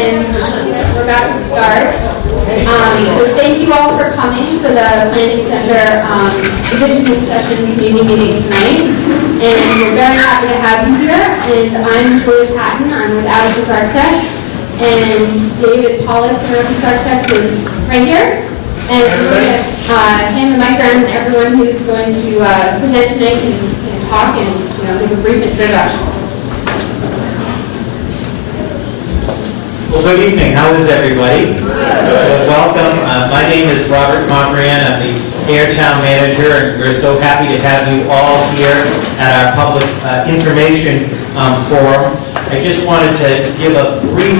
and we're about to start. So thank you all for coming for the Planning Center Visioning Session community meeting tonight. And we're very happy to have you here. And I'm Liz Hatton. I'm with Atticus Architects. And David Pollock from Atticus Architects is right here. And we're going to hand the mic around to everyone who's going to present tonight and talk and give a brief introduction. Well, good evening. How is everybody? Good. Welcome. My name is Robert Montmoran. I'm the Air Town Manager, and we're so happy to have you all here at our public information forum. I just wanted to give a brief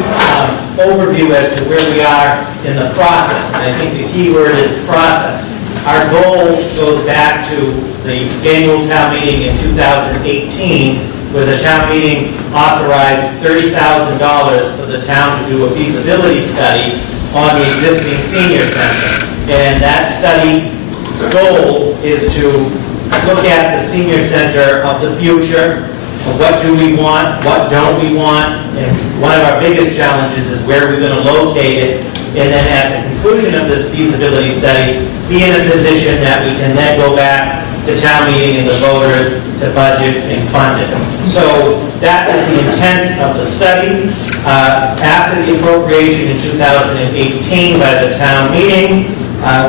overview as to where we are in the process, and I think the key word is process. Our goal goes back to the annual town meeting in 2018, where the town meeting authorized $30,000 for the town to do a feasibility study on the existing senior center. And that study's goal is to look at the senior center of the future. What do we want? What don't we want? And one of our biggest challenges is where we're going to locate it. And then at the conclusion of this feasibility study, be in a position that we can then go back to town meeting and the voters to budget and fund it. So that is the intent of the study. After the appropriation in 2018 by the town meeting,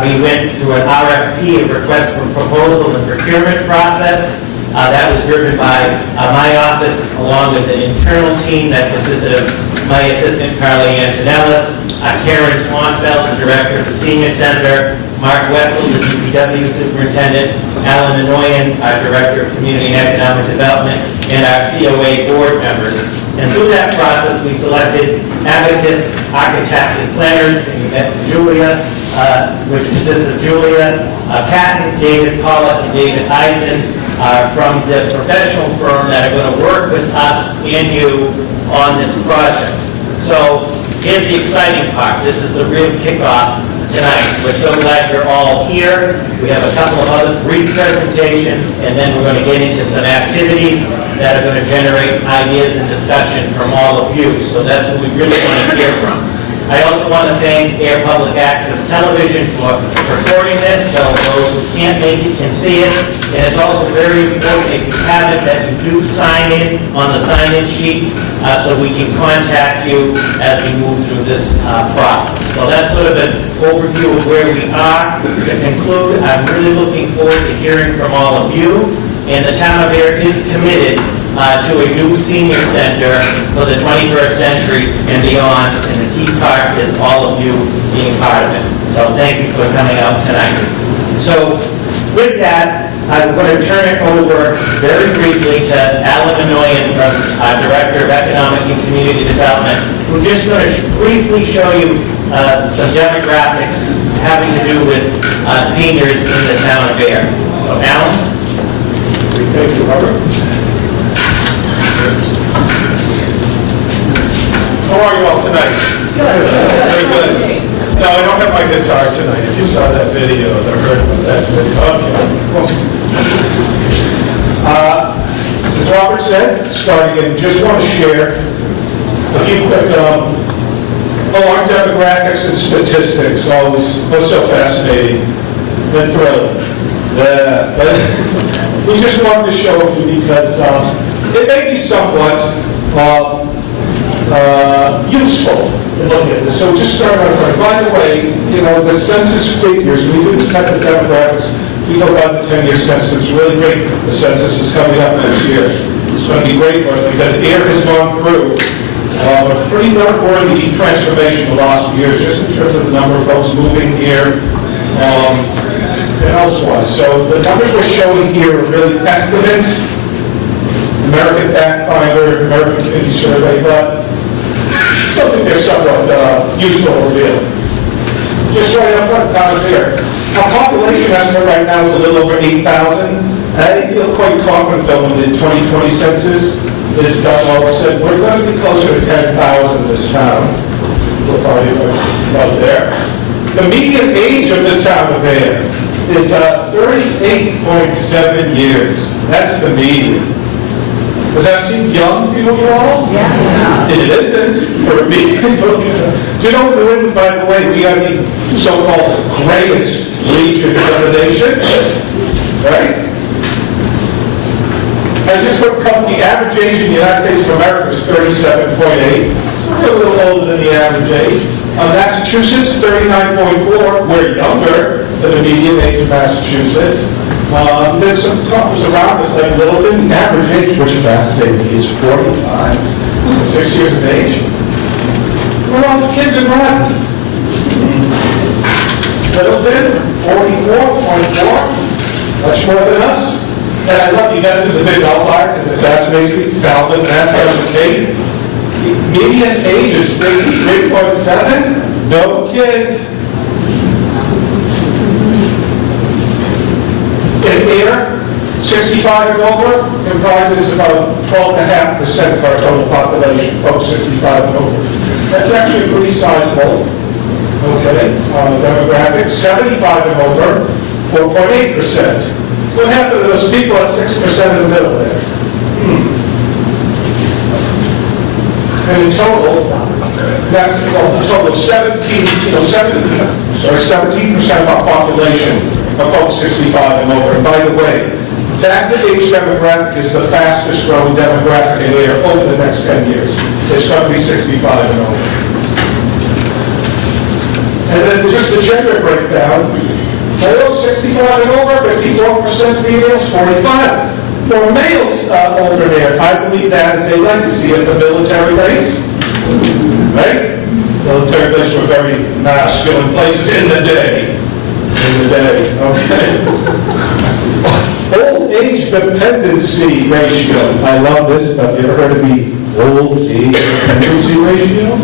we went through an RFP, a request for proposal and procurement process. That was driven by my office, along with an internal team that consisted of my assistant, Carly Antonellis, Karen Swanfeld, the director of the Senior Center, Mark Wetzel, the DPW superintendent, Alan Minoyan, our director of community and economic development, and our COA board members. And through that process, we selected Abacus Architect and Planners, and we met Julia, which consists of Julia Patton, David Pollock, and David Eisen, from the professional firm that are going to work with us and you on this project. So here's the exciting part. This is the real kickoff tonight. We're so glad you're all here. We have a couple of other brief presentations, and then we're going to get into some activities that are going to generate ideas and discussion from all of you. So that's what we really want to hear from. I also want to thank Air Public Access Television for recording this, so those who can't make it can see it. And it's also very important, if you have it, that you do sign in on the sign-in sheets so we can contact you as we move through this process. So that's sort of an overview of where we are. To conclude, I'm really looking forward to hearing from all of you. And the town of Air is committed to a new senior center for the 21st century and beyond, and the key part is all of you being part of it. So thank you for coming out tonight. So with that, I'm going to turn it over very briefly to Alan Minoyan, our Director of Economic and Community Development, who's just going to briefly show you some demographics having to do with seniors in the town of Air. So Alan? Thank you, Robert. How are you all tonight? Good. Very good. No, I don't have my guitar tonight. If you saw that video, or heard about that video. Okay. As Robert said, starting in, just want to share a few quick, our demographics and statistics, always so fascinating and thrilling. But we just wanted to show a few because it may be somewhat useful to look at this. So just start off right. By the way, the census figures, we do this type of demographics. We go by the 10-year census. It's really great. The census is coming up next year. It's going to be great for us because Air has gone through a pretty noteworthy transformation the last few years, just in terms of the number of folks moving here and elsewise. So the numbers we're showing here are really estimates. American Fact Finder, American Community Survey, but I still think they're somewhat useful or real. Just right up front, town of Air. Our population estimate right now is a little over 8,000. I feel quite confident though when the 2020 census is done all said, we're going to be closer to 10,000 this town. We're probably about there. The median age of the town of Air is 38.7 years. That's the median. Does that seem young to you all? Yeah. It isn't for me. Do you know what we're in, by the way? We are the so-called greatest region of the nation, right? I just looked up the average age in the United States of America is 37.8. So we're a little older than the average age. Massachusetts, 39.4. We're younger than the median age of Massachusetts. There's some countries around us like Littleton, the average age, which fascinates me, is 45, 6 years of age. Where are all the kids in Groton? Littleton, 44.4, much more than us. And I love, you got to do the big outlier because it fascinates me. Falmouth, Mass. Kate. Median age is 3.7. No kids. In air, 65 and over comprises about 12.5% of our total population, folks 65 and over. That's actually pretty sizable. Okay, demographics, 75 and over, 4.8%. What happened to those people at 6% in the middle there? And in total, that's a total of 17% of our population of folks 65 and over. And by the way, that age demographic is the fastest growing demographic in air over the next 10 years. It's going to be 65 and over. And then just the gender breakdown. Males 65 and over, 54%, females 45. More males older there. I believe that is a legacy of the military base. Right? Military base were very masculine places in the day. Okay. Old age dependency ratio. I love this stuff. You ever heard of the old age dependency ratio?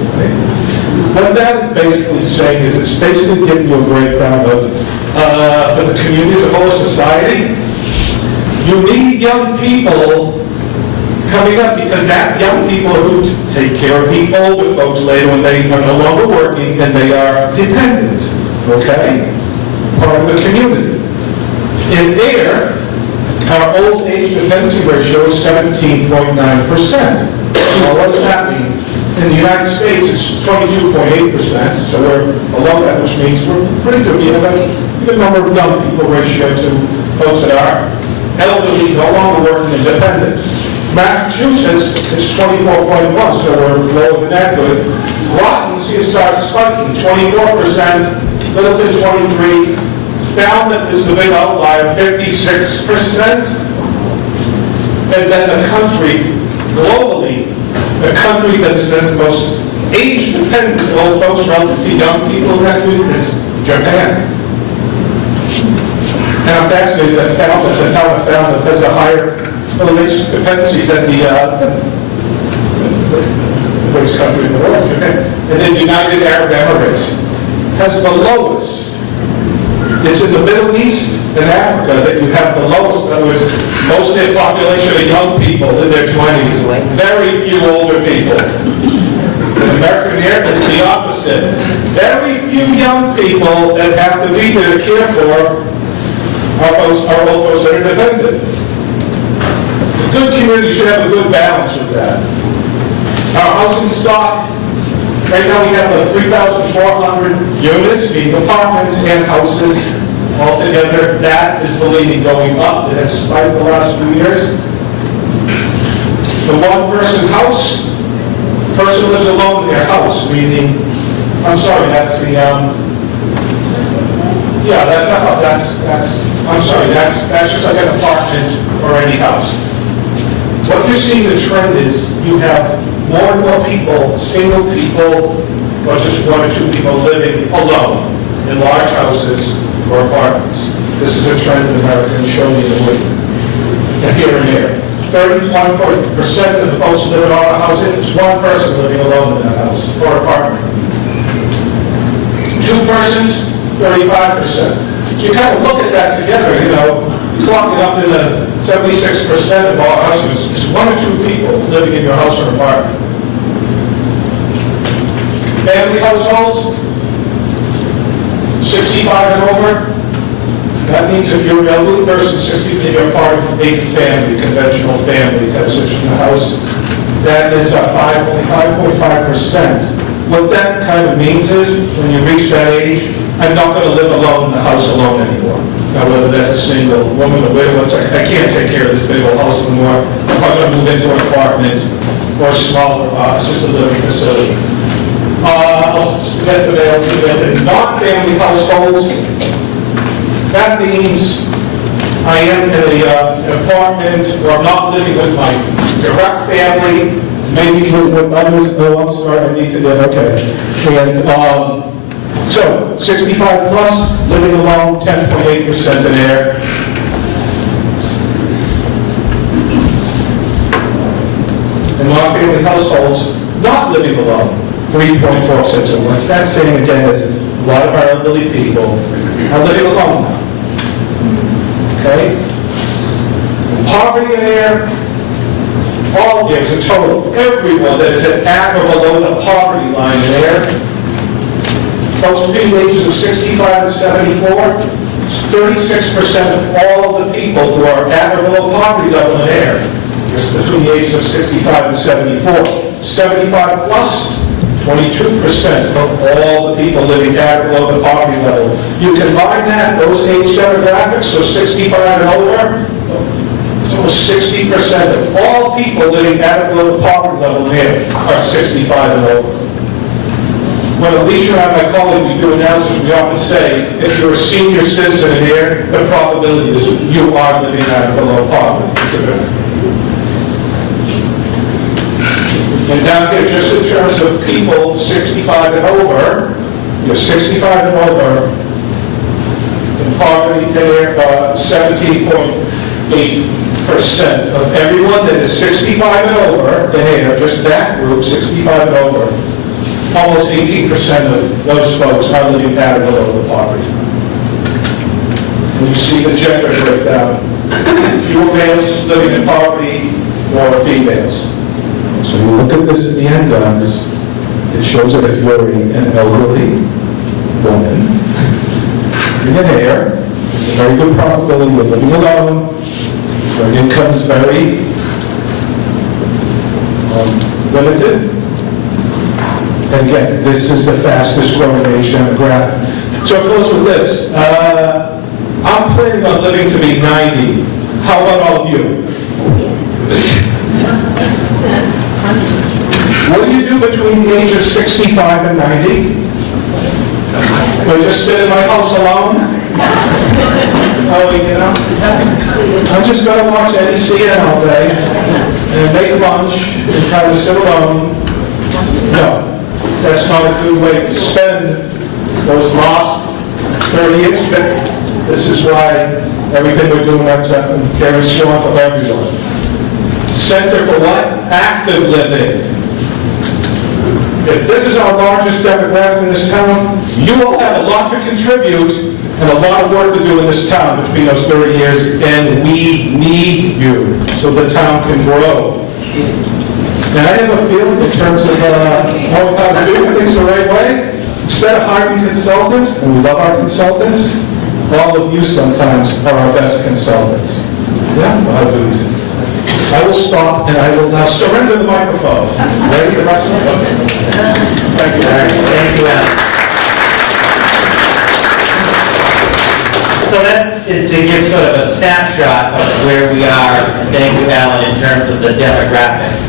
What that is basically saying is it's basically giving you a breakdown of, for the community as a whole society, you need young people coming up because that young people who take care of the older folks later when they are no longer working and they are dependent, okay? Part of the community. In air, our old age dependency ratio is 17.9%. Well, what does that mean? In the United States, it's 22.8%, so we're below that, which means we're pretty good. We have a good number of young people ratio to folks that are elderly, no longer working, and dependent. Massachusetts is 24.1, so we're lower than that good. Groton, see, it starts spiking, 24%, Littleton 23, Falmouth is the big outlier, 56%. And then the country, globally, the country that has the most age-dependent old folks relative to young people in that community is Japan. And I'm fascinated that Falmouth, the town of Falmouth, has a higher age dependency than the greatest country in the world, Japan. And then United Arab Emirates has the lowest. It's in the Middle East and Africa that you have the lowest. In other words, most of their population are young people in their 20s. Very few older people. In American Air, it's the opposite. Very few young people that have to be there to care for our old folks that are dependent. A good community should have a good balance with that. Our housing stock, right now we have like 3,400 units, being apartments and houses altogether. That is believing going up. It has spiked the last few years. The one-person house, person lives alone in their house, meaning, I'm sorry, that's the, yeah, that's just like an apartment or any house. What you're seeing the trend is you have more and more people, single people, or just one or two people living alone in large houses or apartments. This is a trend in America and show me the way. And here and there. 31% of the folks who live in our housing, it's one person living alone in that house or apartment. Two persons, 35%. So you kind of look at that together, you know, clocking up in the 76% of our houses is one or two people living in your house or apartment. Family households, 65 and over, That means if you're an elderly person, 60, you're part of a family, conventional family type situation in the house, that is only 5.5%. What that kind of means is, when you reach that age, I'm not going to live alone in the house alone anymore. Now, whether that's a single woman or widow, it's like, I can't take care of this big old house anymore. I'm going to move into an apartment or a smaller assisted living facility. I'll get the mail to them in non-family households. That means I am in an apartment where I'm not living with my direct family, maybe with others. Oh, I'm sorry, I need to get, okay. And so 65 plus, living alone, 10.8% in there. In non-family households, not living alone, 3.4%. So what's that saying again is a lot of our elderly people are living alone now. Okay? Poverty in there, all there's a total, everyone that is at or below the poverty line in there. Folks between the ages of 65 and 74, 36% of all of the people who are at or below poverty level in there. It's between the ages of 65 and 74. 75 plus, 22% of all the people living at or below the poverty level. You combine that, those age demographics, so 65 and over, it's almost 60% of all people living at or below the poverty level there are 65 and over. When Alicia and I, my colleague, we do analysis, we often say, if you're a senior citizen in here, the probability is you are living at or below poverty. And down here, just in terms of people 65 and over, you're 65 and over, in poverty there, 17.8% of everyone that is 65 and over, there, just that group, 65 and over, almost 18% of those folks are living at or below the poverty. And you see the gender breakdown. Fewer males living in poverty, more females. So you look at this in the end, guys, it shows that if you're an elderly woman, you're an heir, there's a very good probability of living alone, your income is very limited. And again, this is the fastest growing age demographic. So I'll close with this. I'm planning on living to be 90. How about all of you? What do you do between the age of 65 and 90? Do I just sit in my house alone? Oh, you know, I'm just going to watch NECN all day and make lunch and kind of sit alone. No, that's not a good way to spend those last 30 years. This is why everything we're doing is very strong for everyone. Center for what? Active living. If this is our largest demographic in this town, you will have a lot to contribute and a lot of work to do in this town between those 30 years, and we need you so the town can grow. And I have a feeling in terms of knowing how to do things the right way, instead of hiring consultants, and we love our consultants, all of you sometimes are our best consultants. Yeah, well, I'll do these things. I will stop and I will now surrender the microphone. Ready to wrestle? Okay. Thank you, Larry. Thank you, Alan. So that is to give sort of a snapshot of where we are, and thank you, Alan, in terms of the demographics.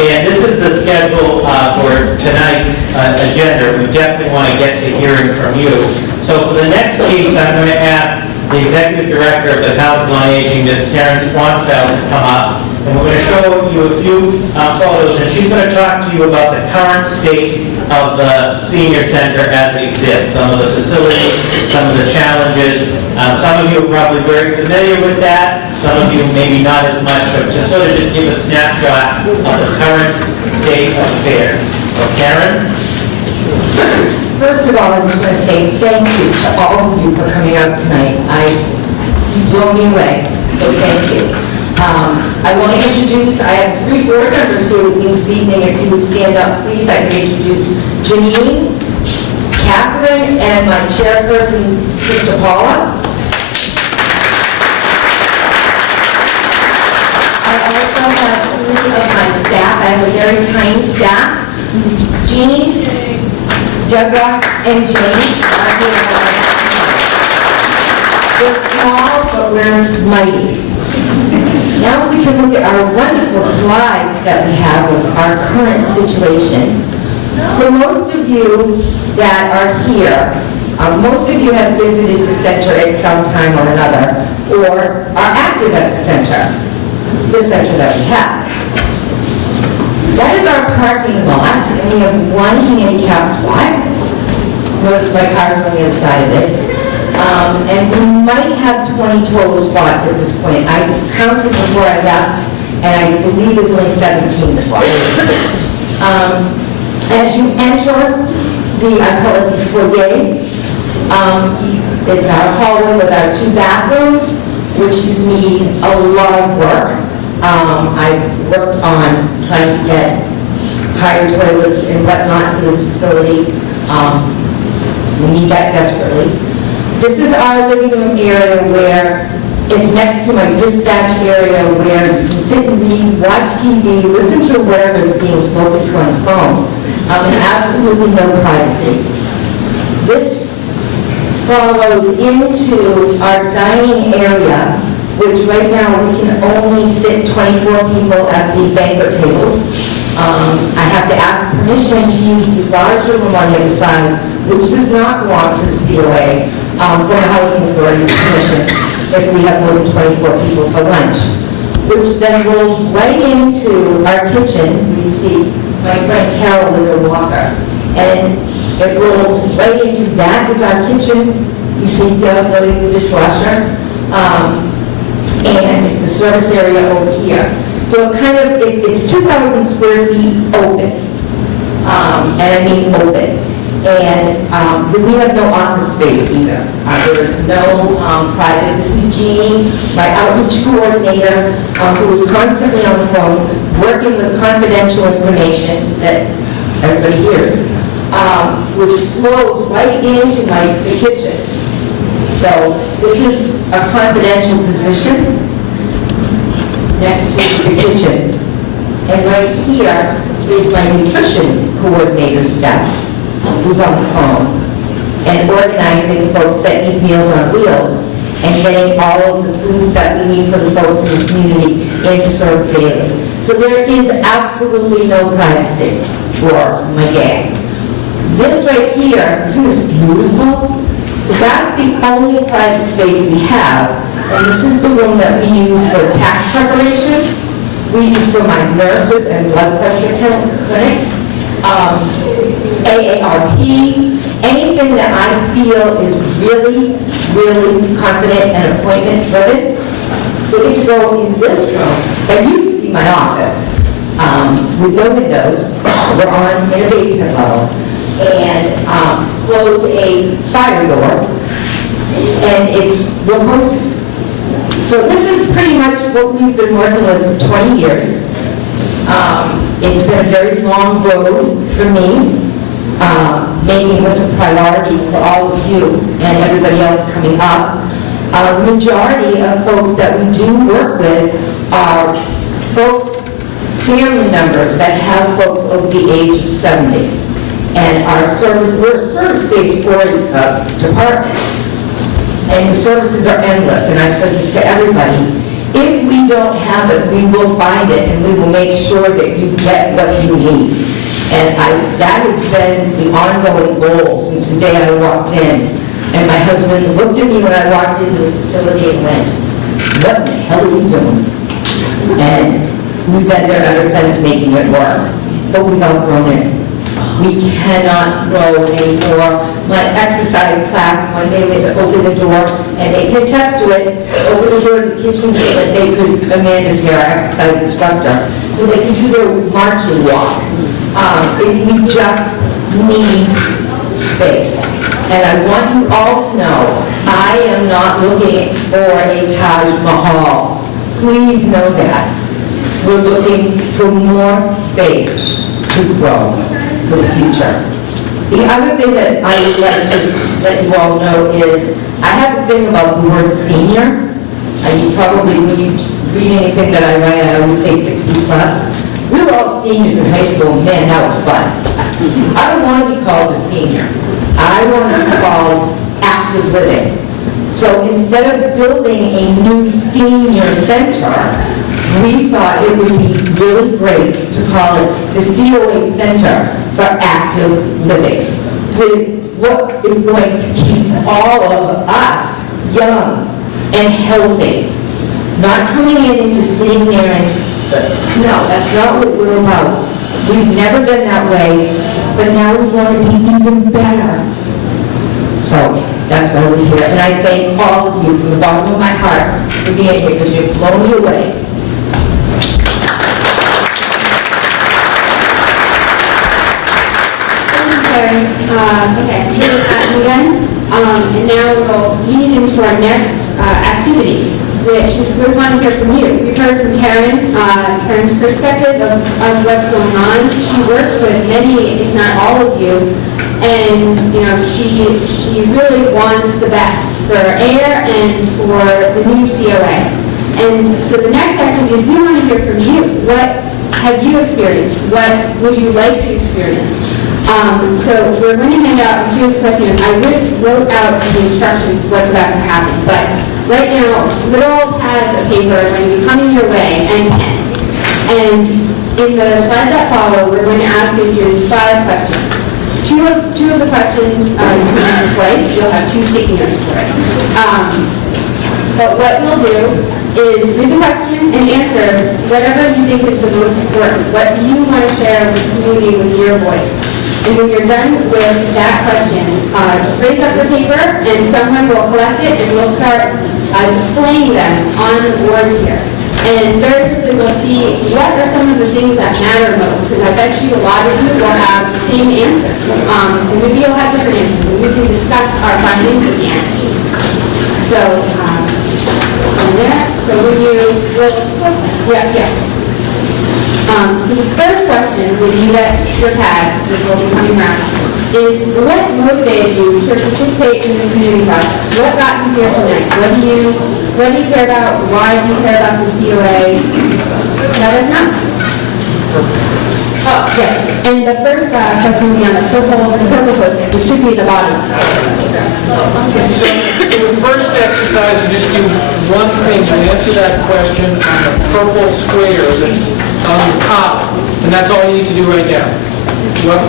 And this is the schedule for tonight's agenda. We definitely want to get to hearing from you. So for the next case, I'm going to ask the Executive Director of the Council on Aging, Ms. Karen Swanfeld, to come up. And we're going to show you a few photos, and she's going to talk to you about the current state of the senior center as it exists, some of the facilities, some of the challenges. Some of you are probably very familiar with that, some of you maybe not as much, but to sort of just give a snapshot of the current state of affairs. So Karen? First of all, I just want to say thank you to all of you for coming out tonight. You blow me away, so thank you. I want to introduce, I have 3 board members here with me this evening. If you would stand up, please, I can introduce Janine, Catherine, and my chairperson, Sister Paula. I also have 3 of my staff. I have a very tiny staff. Jean, Deborah, and Jane are here. We're small, but we're mighty. Now we can look at our wonderful slides that we have of our current situation. For most of you that are here, most of you have visited the center at some time or another, or are active at the center that we have. That is our parking lot, and we have 1 handicap spot. Notice my car's on the other side of it. And we might have 20 total spots at this point. I counted before I left, and I believe there's only 17 spots. As you enter I call it the foyer, it's our hallway with our 2 bathrooms, which need a lot of work. I've worked on trying to get higher toilets and whatnot for this facility. We need that desperately. This is our living room area where it's next to my dispatch area where you can sit and read, watch TV, listen to whatever is being spoken to on the phone, and absolutely no privacy. This follows into our dining area, which right now we can only sit 24 people at the banquet tables. I have to ask permission to use the larger room on the other side, which does not belong to the COA, for the Housing Authority permission if we have more than 24 people for lunch, which then rolls right into our kitchen. You see my friend Carol with her walker, and it rolls right into that is our kitchen. You see Deb loading the dishwasher, and the service area over here. So it's 2,000 square feet open, and I mean open. And we have no office space either. There's no private. This is Jean, my outreach coordinator, who is constantly on the phone, working with confidential information that everybody hears, which flows right into the kitchen. So this is a confidential position next to the kitchen. And right here is my nutrition coordinator's desk, who's on the phone, and organizing folks that need Meals on Wheels, and getting all of the foods that we need for the folks in the community in served daily. So there is absolutely no privacy for my gang. This right here, isn't this beautiful? That's the only private space we have, and this is the room that we use for tax preparation. We use for my nurses and blood pressure clinics, AARP, anything that I feel is really, really confident and appointment driven. We get to go in this room that used to be my office, with no windows. We're on in a basement level, and close a fire door, and it's real cozy. So this is pretty much what we've been working with for 20 years. It's been a very long road for me, making this a priority for all of you and everybody else coming up. The majority of folks that we do work with are folks, family members that have folks over the age of 70. And we're a service-based department. And the services are endless, and I've said this to everybody. If we don't have it, we will find it, and we will make sure that you get what you need. And that has been the ongoing goal since the day I walked in. And my husband looked at me when I walked into the facility and went, "What the hell are you doing?" And we've been there ever since, making it work. But we've outgrown it. We cannot grow anymore. My exercise class, one day we had to open the door, and they can attest to it, open the door to the kitchen so that they could, Amanda's here, our exercise instructor, so they can do their marching walk. We just need space. And I want you all to know, I am not looking for a Taj Mahal. Please know that. We're looking for more space to grow for the future. The other thing that I would like to let you all know is I have a thing about the word senior. You probably, when you read anything that I write, I always say 60 plus. We were all seniors in high school, man, that was fun. I don't want to be called a senior. I want to be called active living. So instead of building a new senior center, we thought it would be really great to call it the COA Center for Active Living, with what is going to keep all of us young and healthy. Not coming in and just sitting there and, no, that's not what we're about. We've never been that way, but now we want to be even better. So that's why we're here. And I thank all of you from the bottom of my heart for being here, because you've blown me away. Okay, here's that again. And now we'll lead into our next activity, which is we want to hear from you. We've heard from Karen, Karen's perspective of what's going on. She works with many, if not all of you, and she really wants the best for AIR and for the new COA. And so the next activity is we want to hear from you. What have you experienced? What would you like to experience? So we're going to hand out a series of questionnaires. I wrote out the instructions of what's about to happen, but right now, Little has a paper going to be coming your way and pens. And in the slides that follow, we're going to ask you a series of 5 questions. Two of the questions you can answer twice. You'll have 2 sticky notes for it. But what you'll do is read the question and answer whatever you think is the most important. What do you want to share with the community with your voice? And when you're done with that question, raise up the paper and someone will collect it and we'll start displaying them on the boards here. And thirdly, we'll see what are some of the things that matter most, because I bet you a lot of you will have the same answer. And maybe you'll have different answers, and we can discuss our findings at the end. So, from there, so when you, so the first question would be that your pad, that will be coming around, is what motivated you to participate in this community process? What got you here tonight? What do you care about? Why do you care about the COA? Let us know. Oh, yes. And the first question will be on the purple post-it, which should be at the bottom. So the first exercise, you just do one thing, you answer that question on the purple square that's on the top, and that's all you need to do right now.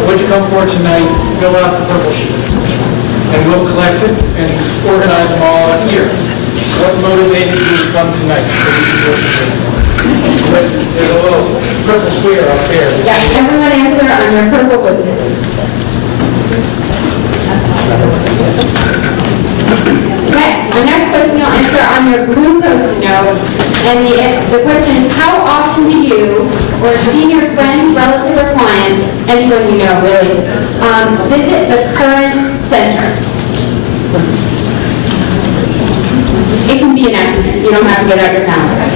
What'd you come for tonight? Fill out the purple sheet. And we'll collect it and organize them all up here. What motivated you to come tonight? There's a little purple square up there. Yeah, everyone answer on your purple post-it. Okay, our next question you'll answer on your blue post-it note. And the question is, how often do you, or a senior friend, relative, or client, anyone you know really, visit the current center? It can be an estimate. You don't have to get out your calendars.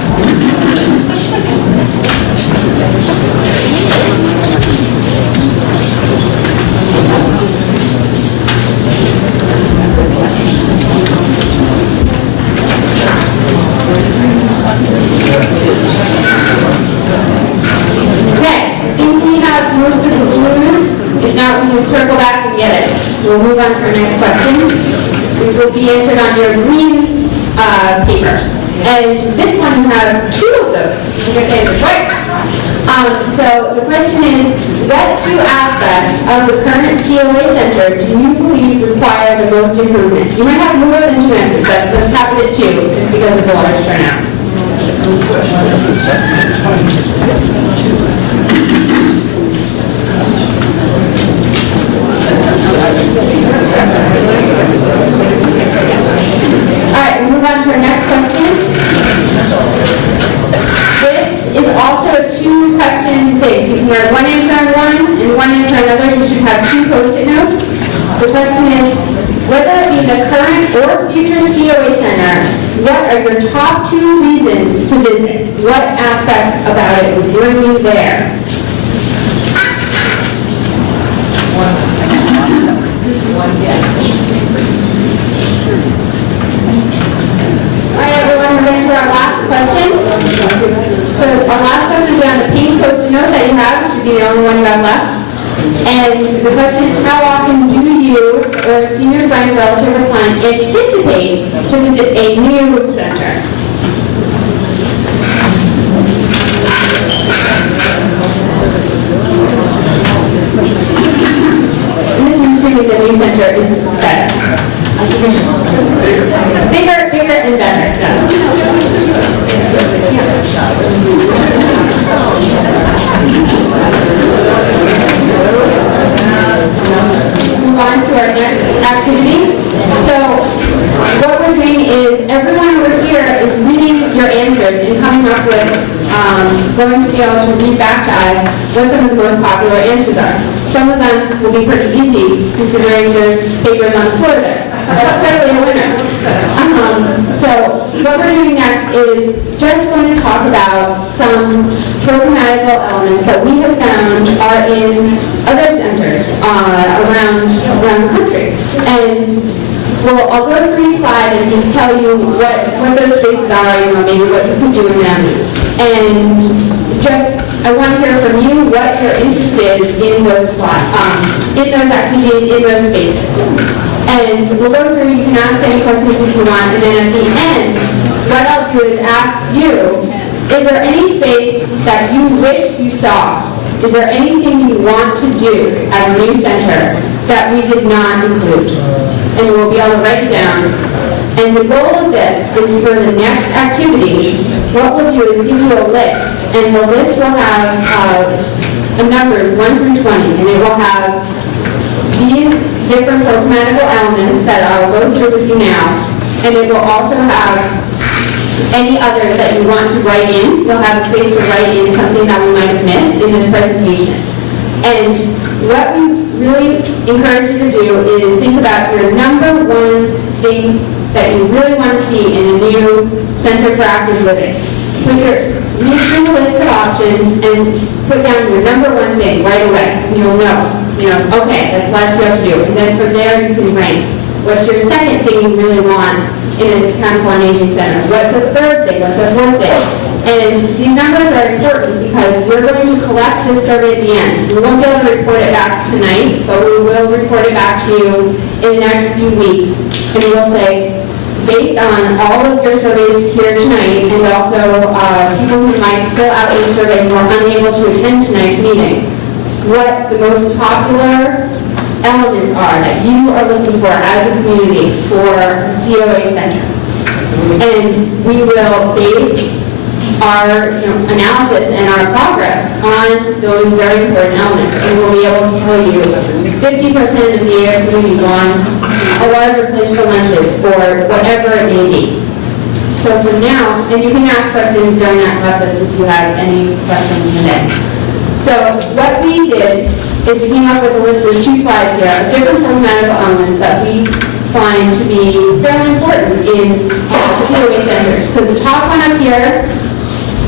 Okay, I think we have most of the blues. If not, we can circle back and get it. We'll move on to our next question, which will be answered on your green paper. And this one, you have 2 of those. You can say it's right. So the question is, what 2 aspects of the current COA Center do you believe require the most improvement? You might have more than 2 answers, but let's have it at 2, just because it's a large turnout. All right, we move on to our next question. This is also a 2-question thing. So you can write one answer on one and one answer on another. You should have 2 post-it notes. The question is, whether it be the current or future COA Center, what are your top 2 reasons to visit? What aspects about it would bring you there? All right, everyone, we're going to our last question. friend, relative, or client anticipates to visit a new center. And this is assuming the new center is better. Bigger and better. Move on to our next activity. So what we're doing is everyone over here is reading your answers and coming up with, going to be able to read back to us what some of the most popular answers are. Some of them will be pretty easy considering there's papers on the floor there. That's clearly a winner. So what we're doing next is just going to talk about some programmatical elements that we have found are in other centers around the country. And well, I'll go through each slide and just tell you what those spaces are, maybe what you can do in them. And just, I want to hear from you what your interest is in those in those activities, in those spaces. And we'll go through, you can ask any questions if you want, and then at the end, what I'll do is ask you, is there any space that you wish you saw? Is there anything you want to do at a new center that we did not include? And we'll be able to write it down. And the goal of this is for the next activity, what we'll do is give you a list, and the list will have a number 1 through 20, and it will have these different programmatical elements that I'll go through with you now, and it will also have any others that you want to write in. You'll have a space to write in something that we might have missed in this presentation. And what we really encourage you to do is think about your number one thing that you really want to see in a new Center for Active Living. Read through the list of options and put down your number one thing right away. You'll know, okay, that's less you have to do. And then from there you can rank. What's your second thing you really want in a Council on Aging Center? What's the third thing? What's the fourth thing? And these numbers are important because we're going to collect this survey at the end. We won't be able to report it back tonight, but we will report it back to you in the next few weeks. And we'll say, based on all of your surveys here tonight, and also people who might fill out a survey who are unable to attend tonight's meeting, what the most popular elements are that you are looking for as a community for a COA center. And we will base our analysis and our progress on those very important elements. And we'll be able to tell you 50% of the area community wants a larger place for lunches or whatever it may be. So for now, and you can ask questions during that process if you have any questions today. So what we did is we came up with a list, there's 2 slides here, of different programmatical elements that we find to be fairly important in COA centers. So the top one up here,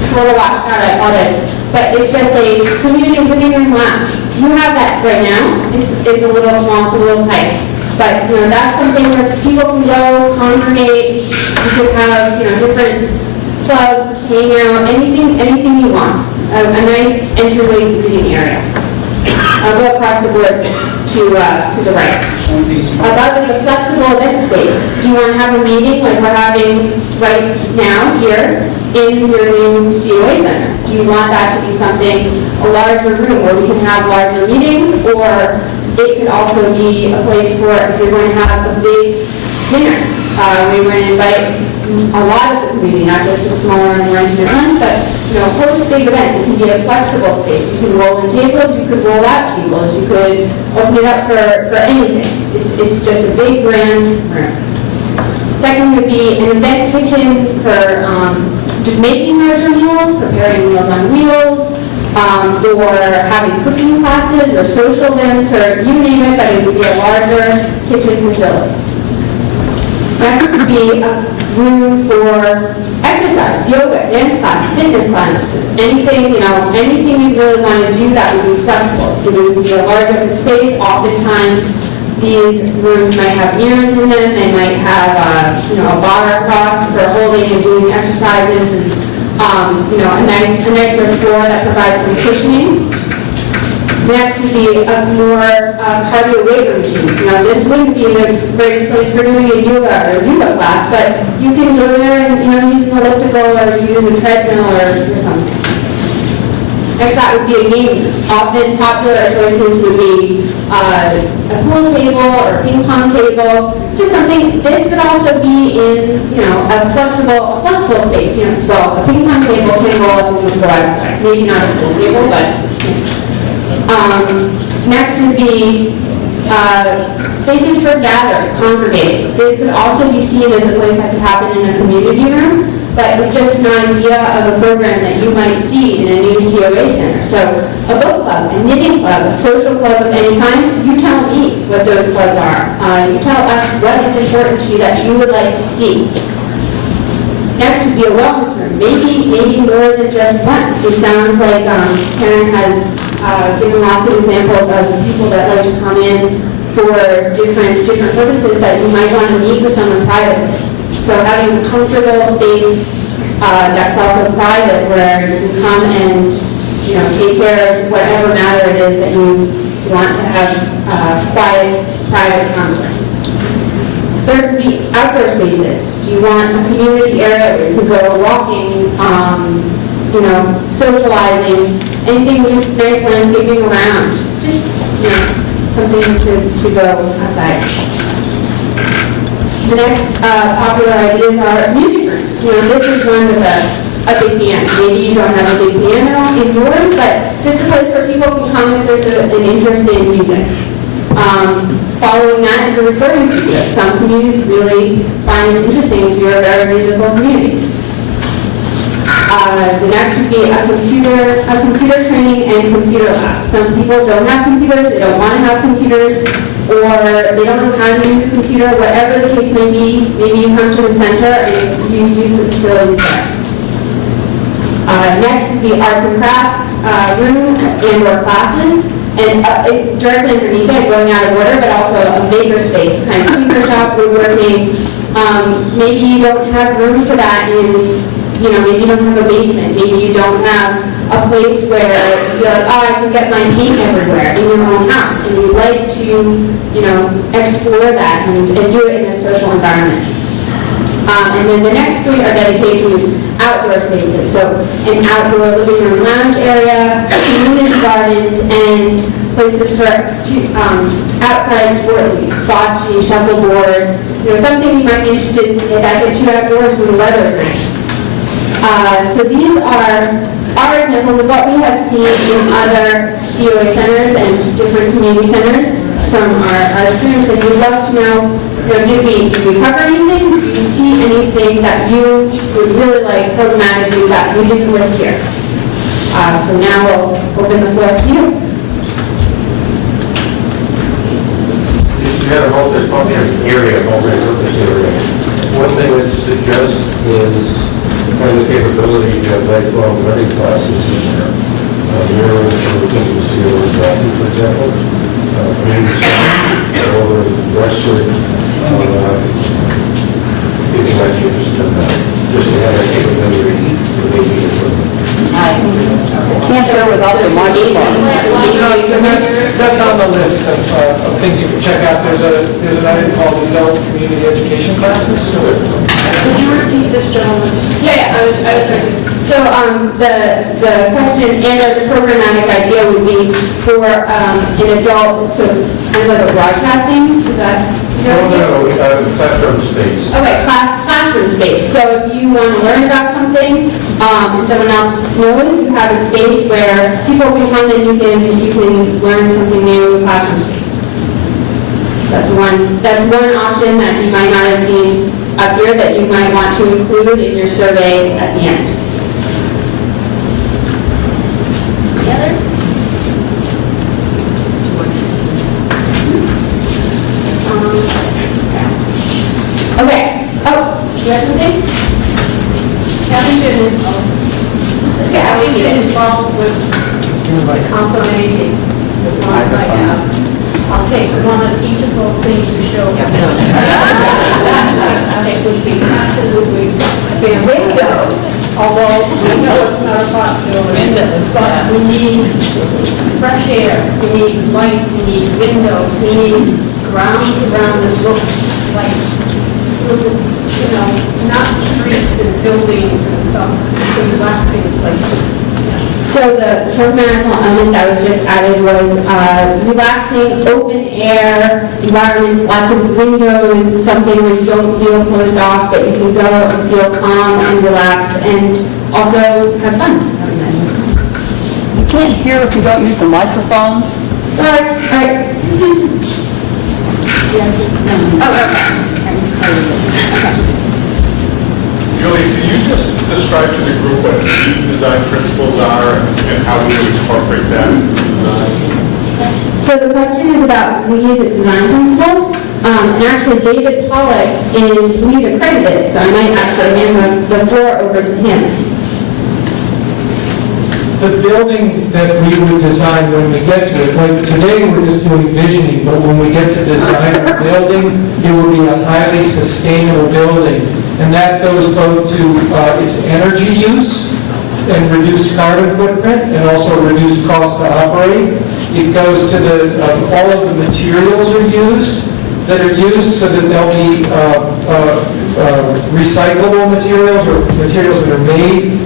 it's a little washed out, I apologize, but it's just a community living room lounge. You have that right now. It's a little small, it's a little tight. But that's something where people can go, congregate, you could have different clubs, hang out, anything you want. A nice entryway reading area. I'll go across the board to the right. Above is a flexible event space. Do you want to have a meeting like we're having right now here in your new COA center? Do you want that to be something, a larger room where we can have larger meetings, or it could also be a place for if you're going to have a big dinner. We were going to invite a lot of the community, not just the smaller and more intimate ones, but host big events. It can be a flexible space. You can roll in tables, you could roll out tables, you could open it up for anything. It's just a big grand room. Second would be an event kitchen for just making larger meals, preparing meals on wheels, or having cooking classes or social events, or you name it, but it would be a larger kitchen facility. Next would be a room for exercise, yoga, dance class, fitness classes, anything, anything you really want to do that would be flexible. It would be a larger space. Oftentimes, these rooms might have mirrors in them. They might have, a bar across for holding and doing exercises, and a nicer floor that provides some cushioning. Next would be a more cardio weight room machines. Now, this wouldn't be the greatest place for doing a yoga or Zumba class, but you can go there and, use an elliptical or use a treadmill or something. Next, that would be a game. Often popular choices would be a pool table or a ping pong table, just something. This could also be in, a flexible space. Well, a ping pong table can go up and go out. Maybe not a pool table, but. Next would be spaces for gathering, congregating. This could also be seen as a place that could happen in a community room. But it's just an idea of a program that you might see in a new COA center. So a book club, a knitting club, a social club of any kind, you tell me what those clubs are. You tell us what is important to you that you would like to see. Next would be a wellness room, maybe more than just one. It sounds like Karen has given lots of examples of people that like to come in for different purposes that you might want to meet with someone privately. So having a comfortable space that's also private where you can come and take care of whatever matter it is that you want to have quiet, private counseling. Third would be outdoor spaces. Do you want a community area where you can go walking, socializing, anything with this nice landscaping around? Just something to go outside. The next popular ideas are music rooms. This is one with a big piano. Maybe you don't have a big piano in yours, but just a place where people can come if there's an interest in music. Following that is a recording studio. Some communities really find this interesting if you're a very musical community. The next would be a computer training and computer lab. Some people don't have computers, they don't want to have computers, or they don't know how to use a computer, whatever the case may be. Maybe you come to the center and you use the facilities there. Next would be arts and crafts room and/or classes, and directly underneath it, going out of order, but also a maker space, kind of tinker shop, woodworking. Maybe you don't have room for that maybe you don't have a basement, maybe you don't have a place where you're like, I can get my paint everywhere in your own house, and you'd like to, explore that and do it in a social environment. And then the next three are dedicated to outdoor spaces, so an outdoor living room lounge area, community gardens, and places for outside sport, bocce, shuffleboard, something you might be interested in that gets you outdoors when the weather is nice. So these are examples of what we have seen in other COA centers and different community centers from our experience. And we'd love to know, did we cover anything? Do you see anything that you would really like programmatically that you didn't list here? So now we'll open the floor to you. You had a multi-function area, multi-purpose area. One thing I would suggest is have the capability to have lifelong learning classes in there. Mirroring some of the things we see over in Bradley, for example. Community centers over in Westford. If you might be interested in that, just to have that capability to maybe Can't go without the microphone. That's on the list of things you can check out. There's an item called adult community education classes. Would you repeat this gentleman's? Yeah, I was trying to. So the question and the programmatic idea would be for an adult, so kind of like a broadcasting, is that? classroom space. Okay, classroom space. So if you want to learn about something and someone else knows, you have a space where people can come and you can learn something new, classroom space. So that's one option that you might not have seen up here that you might want to include in your survey at the end. Any others? Okay. Oh, you have something? Having been involved with the council on aging, as long as I have, I'll take one of each of those things you showed. It would be absolutely fantastic. Windows. although we know it's not a possibility, but we need fresh air, we need light, we need windows, we need grounds around this looks like, you know, not streets and buildings and stuff, it's a relaxing place. So the programmatical element that was just added was relaxing, open air environments, lots of windows, something where you don't feel closed off, but you can go and feel calm and relaxed and also have fun. You can't hear if you don't use the microphone. Sorry, all right. Julie, can you just describe to the group what the design principles are and how we would incorporate that into the design? So the question is about lead design principles, and actually David Pollock is lead accredited, so I might actually hand the floor over to him. The building that we would design when we get to it, like today we're just doing visioning, but when we get to design the building, it will be a highly sustainable building. And that goes both to its energy use and reduced carbon footprint and also reduced cost to operate. It goes to all of the materials that are used so that they'll be recyclable materials or materials that are made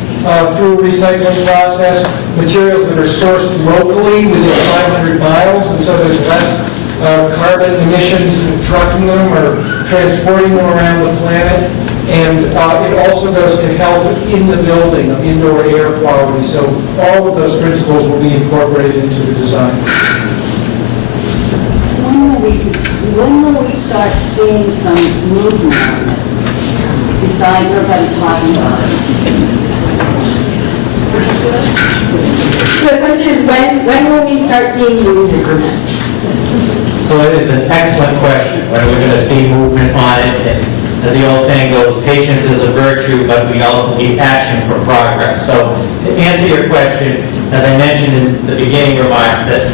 through a recycling process, materials that are sourced locally within 500 miles, and so there's less carbon emissions in trucking them or transporting them around the planet. And it also goes to health in the building, of indoor air quality. So all of those principles will be incorporated into the design. When will we start seeing some movement on this? Besides everybody talking about it. So the question is, when will we start seeing movement on this? So it is an excellent question, when we're going to see movement on it. And as the old saying goes, patience is a virtue, but we also need action for progress. So to answer your question, as I mentioned in the beginning remarks, that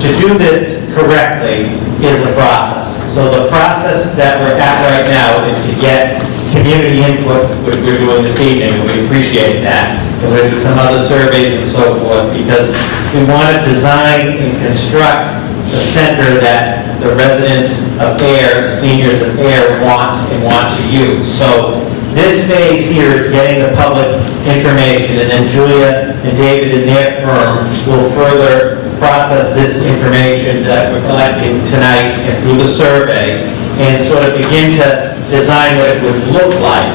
to do this correctly is the process. So the process that we're at right now is to get community input, which we're doing this evening, and we appreciate that. And we're going to do some other surveys and so forth, because we want to design and construct a center that the residents of Air, the seniors of Air want to use. So this phase here is getting the public information, and then Julia and David and their firm will further process this information that we're collecting tonight and through the survey, and sort of begin to design what it would look like.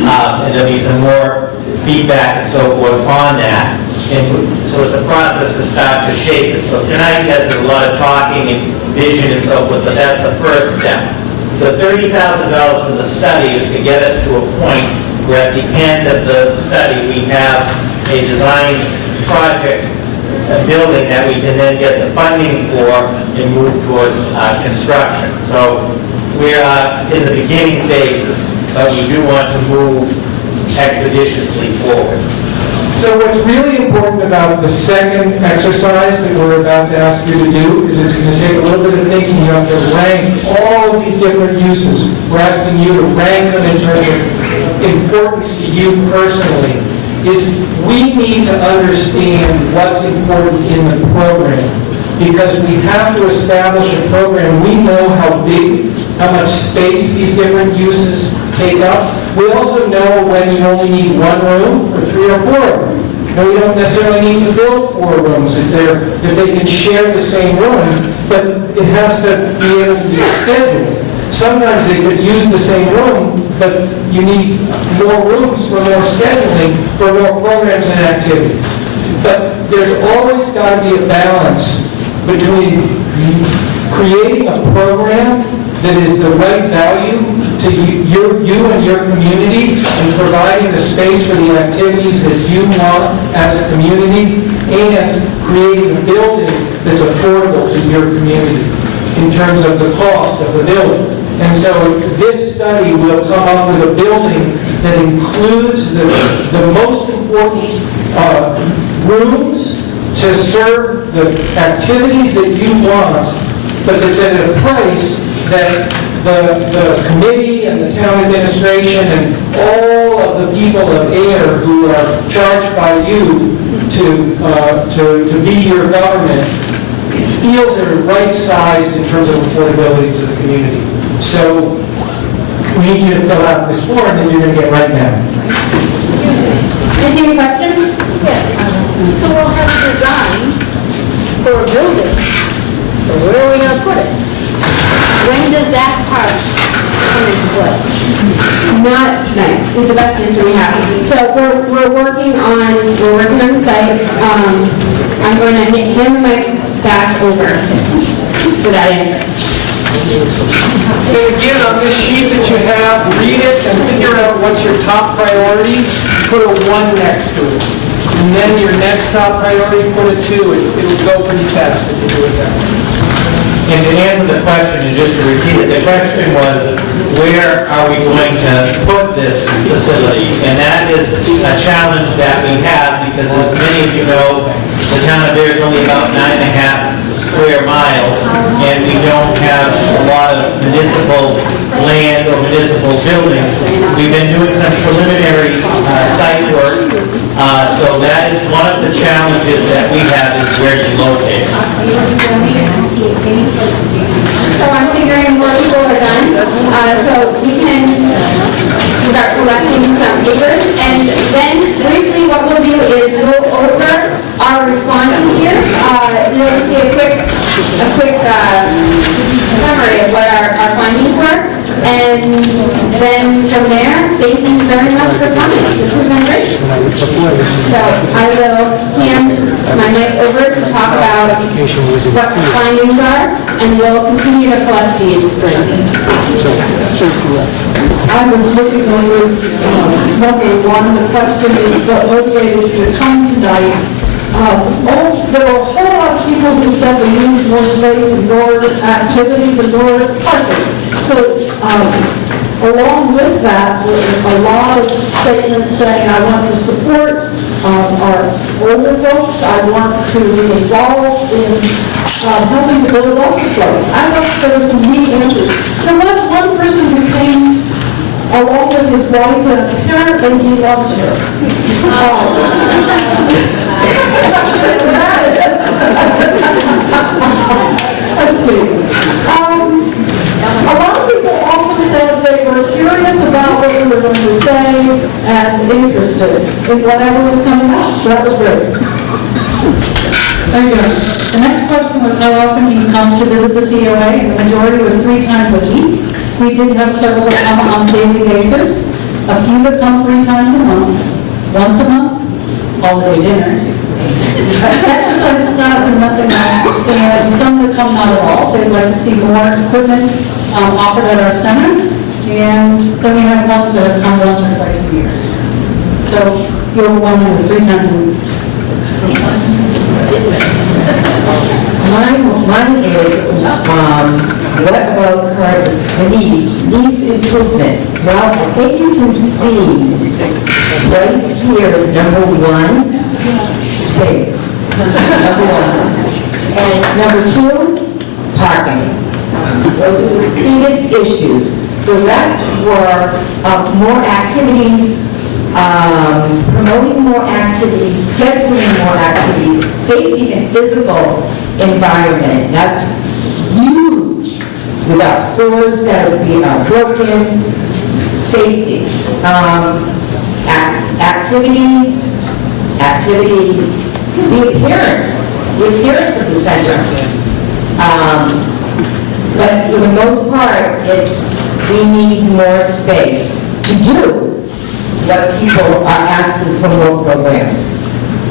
And there'll be some more feedback and so forth on that. And so it's a process to start to shape it. So tonight has a lot of talking and vision and so forth, but that's the first step. The $30,000 from the study is to get us to a point where at the end of the study we have a design project, a building that we can then get the funding for and move towards construction. So we're in the beginning phases, but we do want to move expeditiously forward. So what's really important about the second exercise that we're about to ask you to do is it's going to take a little bit of thinking. You have to rank all of these different uses. We're asking you to rank them in terms of importance to you personally. We need to understand what's important in the program, because we have to establish a program. We know how much space these different uses take up. We also know when you only need one room or 3 or 4 of them. And we don't necessarily need to build 4 rooms if they can share the same room, but it has to be able to be scheduled. Sometimes they could use the same room, but you need more rooms for more scheduling, for more programs and activities. But there's always got to be a balance between creating a program that is the right value to you and your community, and providing the space for the activities that you want as a community, and creating a building that's affordable to your community in terms of the cost of the building. And so this study will come up with a building that includes the most important rooms to serve the activities that you want, but that's at a price that the committee and the town administration and all of the people of Air who are charged by you to be your government feels they're right-sized in terms of affordability to the community. So we need you to fill out this form, and then you're going to get right now. Is there any questions? Yes. So we'll have a design for a building, but where are we gonna put it? When does that part come into play? Not tonight, is the best answer we have. So we're working on the site. I'm going to hand the mic back over for that answer. And again, on this sheet that you have, read it and figure out what's your top priority, put a 1 next to it. And then your next top priority, put a 2. It'll go pretty fast if you do it that way. And to answer the question, and just to repeat it, the question was, where are we going to put this facility? And that is a challenge that we have, because as many of you know, the town of Bear is only about 9.5 square miles, and we don't have a lot of municipal land or municipal buildings. We've been doing some preliminary site work, so that is one of the challenges that we have, is where to locate. So I'm figuring more people are done, so we can start collecting some papers, and then briefly what we'll do is go over our responses here. You'll see a quick summary of what our findings were, and then from there, thank you very much for coming. This has been great. So I will hand my mic over to talk about what the findings are, and we'll continue to collect these. I was looking over number one, the question is what motivated you to come tonight. There were a whole lot of people who said we need more space and more activities and more parking. So along with that, were a lot of statements saying I want to support our older folks, I want to be involved in helping to build up the place. I thought there was some neat answers. There was one person who came along with his wife, and apparently he loves her. I'm not sure about it. Let's see. A lot of people also said they were curious about what we were going to say and interested in whatever was coming out, so that was great. Thank you. The next question was how often you come to visit the COA, and the majority was 3 times a week. We did have several that come on a daily basis. A few that come 3 times a month, once a month, holiday dinners. Exercise class and nothing else. And some that come not at all. They'd like to see more equipment offered at our center. And then we have ones that have come once or twice a year. So you're one that was 3 times a week. Mine is, what about her needs improvement? Well, I think you can see right here is number 1, space. Number 1. And number 2, parking. Those are the biggest issues. The rest were more activities, promoting more activities, scheduling more activities, safety and physical environment. That's huge. We got floors that would be broken, safety, activities, the appearance of the center. But for the most part, we need more space to do what people are asking for more programs.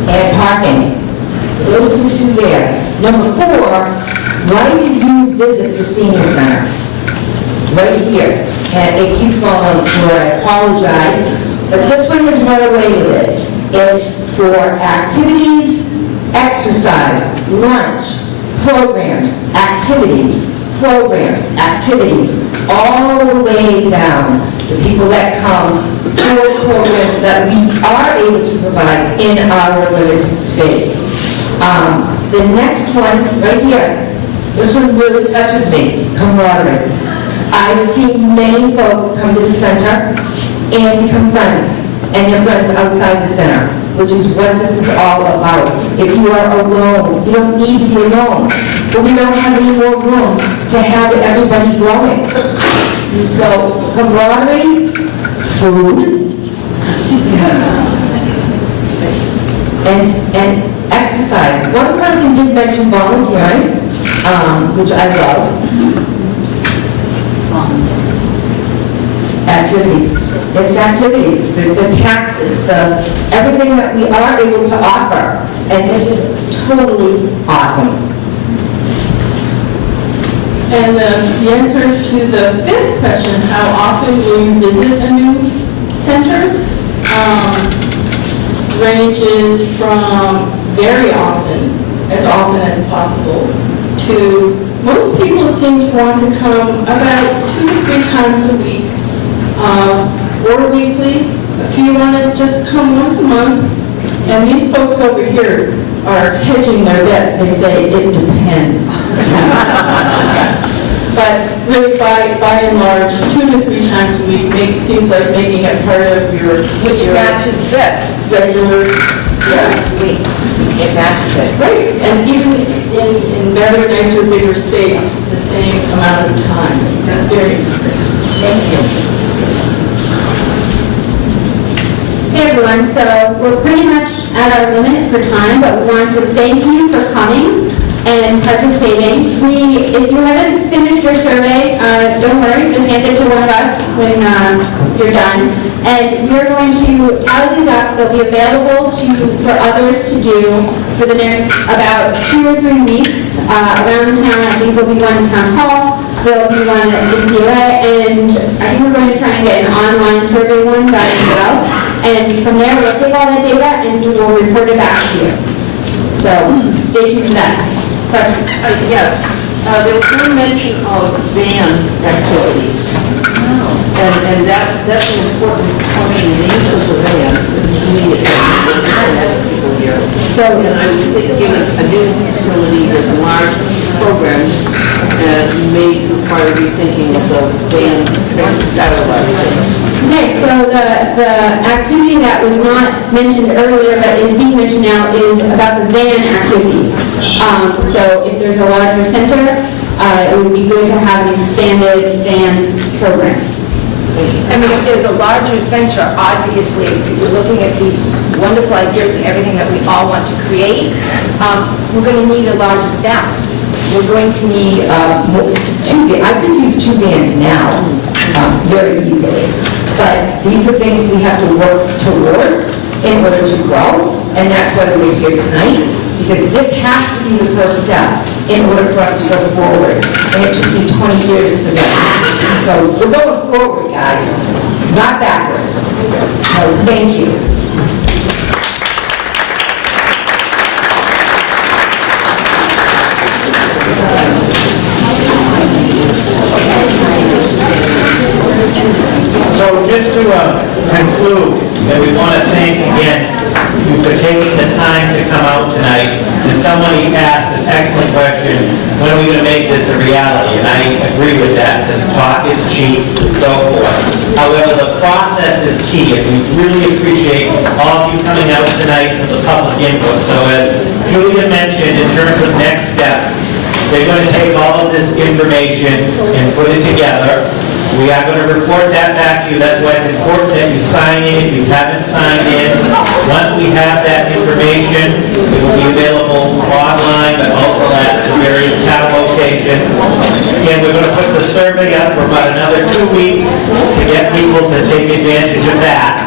And parking. Those are the 2 there. Number 4, why did you visit the senior center? Right here. And it keeps falling on the floor. I apologize. But this one has run away with it. It's for activities, exercise, lunch, programs, activities, all the way down. The people that come for programs that we are able to provide in our limited space. The next one, right here, this one really touches me, camaraderie. I've seen many folks come to the center and become friends, and they're friends outside the center, which is what this is all about. If you are alone, you don't need to be alone, but we don't have any more room to have everybody growing. So camaraderie, food, and exercise. One person did mention volunteering, which I love. Activities. It's activities, the taxes, everything that we are able to offer. And this is totally awesome. And the answer to the fifth question, how often will you visit a new center, ranges from very often as possible, to most people seem to want to come about 2 to 3 times a week, or weekly. A few want to just come once a month, and these folks over here are hedging their bets. They say it depends. But really, by and large, 2 to 3 times a week seems like making it part of your... Which matches this. Regular... Week. It matches it. Right, and even in better, nicer, bigger space, the same amount of time. That's very interesting. Thank you. Hey everyone, so we're pretty much at our limit for time, but we want to thank you for coming and participating. If you haven't finished your survey, don't worry, just hand it to one of us when you're done. And we're going to tally these up. They'll be available for others to do for the next about 2 or 3 weeks around town. I think there'll be one in Town Hall, there'll be one at the COA, and I think we're going to try and get an online survey one done as well. And from there, we'll take all that data and we will report it back to you. So stay tuned for that. Question? Yes, there was no mention of band activities. And that's an important function, the use of the van, immediately, people here. So, and I would think given a new facility with large programs, may require rethinking of the band dialogue things. Okay, so the activity that was not mentioned earlier but is being mentioned now is about the van activities. So if there's a larger center, it would be good to have an expanded van program. I mean, if there's a larger center, obviously, if you're looking at these wonderful ideas and everything that we all want to create, we're going to need a larger staff. We're going to need 2 vans. I could use 2 vans now very easily. But these are things we have to work towards in order to grow, and that's why we're here tonight, because this has to be the first step in order for us to go forward. And it took me 20 years for that. So we're going forward, guys, not backwards. So thank you. So just to conclude, that we want to thank again you for taking the time to come out tonight. And somebody asked an excellent question, when are we going to make this a reality? And I agree with that, because talk is cheap and so forth. However, the process is key, and we really appreciate all of you coming out tonight for the public input. So as Julia mentioned, in terms of next steps, they're going to take all of this information and put it together. We are going to report that back to you. That's why it's important that you sign in if you haven't signed in. Once we have that information, it will be available online, but also at the various town locations. And we're going to put the survey up for about another 2 weeks to get people to take advantage of that.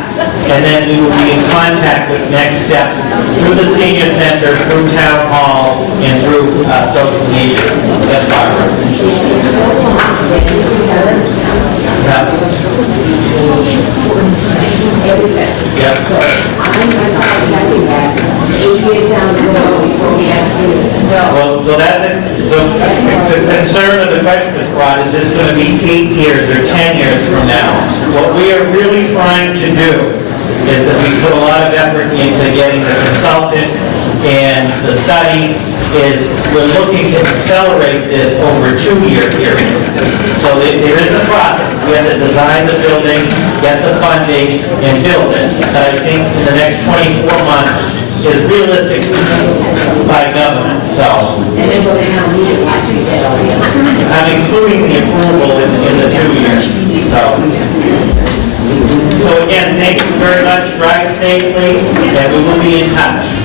And then we will be in contact with next steps through the senior center, through town hall, and through social media. That's Barbara. Well, so that's it. So the concern of the question was brought, is this going to be 8 years or 10 years from now? What we are really trying to do is that we put a lot of effort into getting the consultant and the study is we're looking to accelerate this over a 2-year period. So there is a process. We have to design the building, get the funding, and build it. But I think in the next 24 months is realistic by government, so. And then we're going to need it. I'm including the approval in the 2 years, so. So again, thank you very much, drive safely, and we will be in touch.